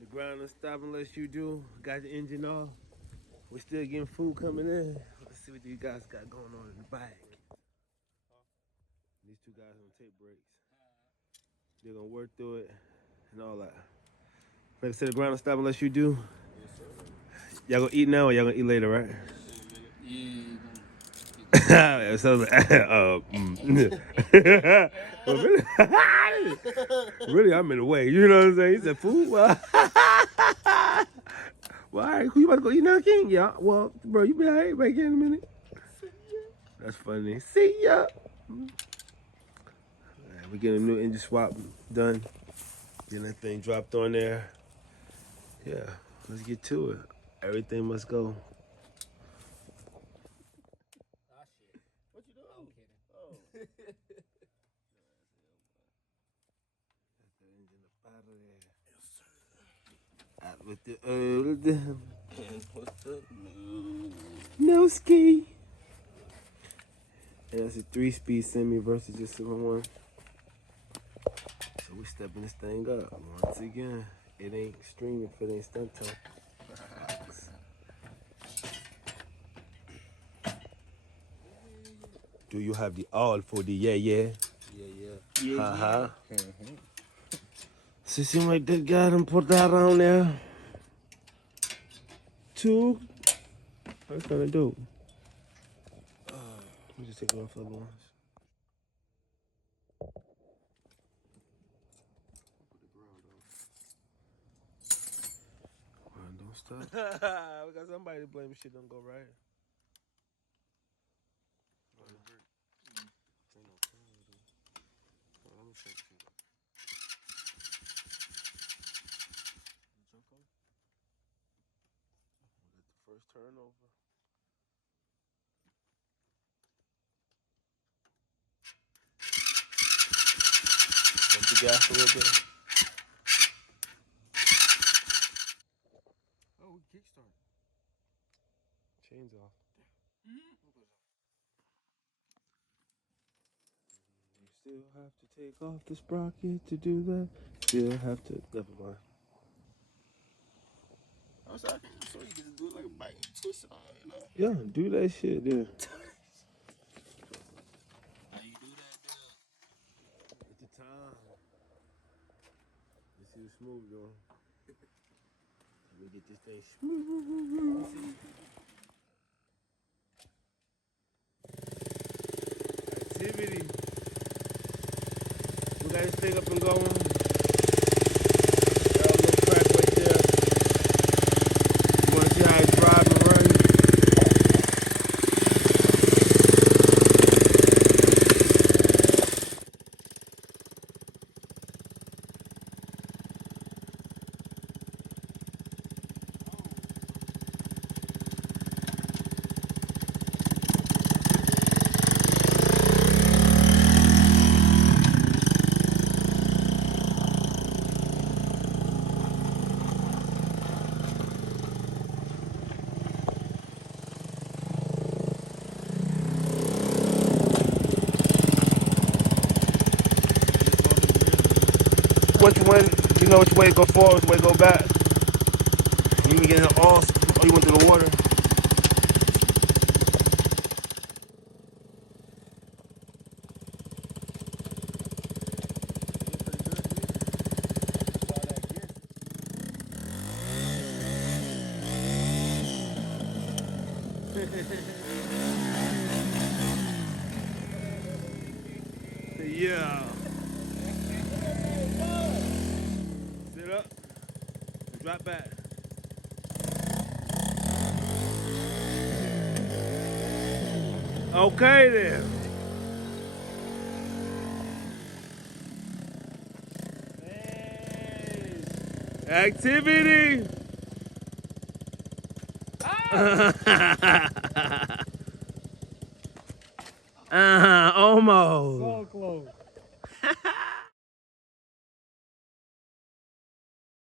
The ground don't stop unless you do. Got the engine off. We're still getting food coming in. Let's see what these guys got going on in the back. These two guys on tape breaks. They're gonna work through it and all that. Like I said, the ground don't stop unless you do. Y'all gonna eat now or y'all gonna eat later, right? Yeah. So, well, really, really, I'm in the way. You know what I'm saying? He said, food? Well, well, all right, you about to go eat now, King? Yeah. Well, bro, you be all right back here in a minute. That's funny. See ya. Right, we getting a new engine swap done. Getting that thing dropped on there. Yeah, let's get to it. Everything must go. What you doing? Oh. Out with the old. And what's up, no ski. And that's a 3-speed semi versus just a 1. So we stepping this thing up once again. It ain't streaming if it ain't stunt time. Do you have the all for the yeah? Yeah. Uh-huh. So it seems like that guy done put that on there. 2. That's kind of dope. Let me just take it off the other ones. Don't stop. We got somebody to blame shit don't go right. First turnover. Bump the gas a little bit. Oh, we kickstart. Chains off. You still have to take off the sprocket to do that. Still have to. Never mind. I'm sorry, so you can do it like a bike twist on, you know? Yeah, do that shit, yeah. How you do that, dude? At the time. Let's see what's smooth, though. Let me get this thing smooth. Activity. We got this thing up and going. Got a little crack right there. You want to see how it drive and run? Which way, you know which way to go forward, which way to go back. You can get it all, or you went through the water. Yeah. Sit up. Drop back. Okay then. Activity. Almost. So close.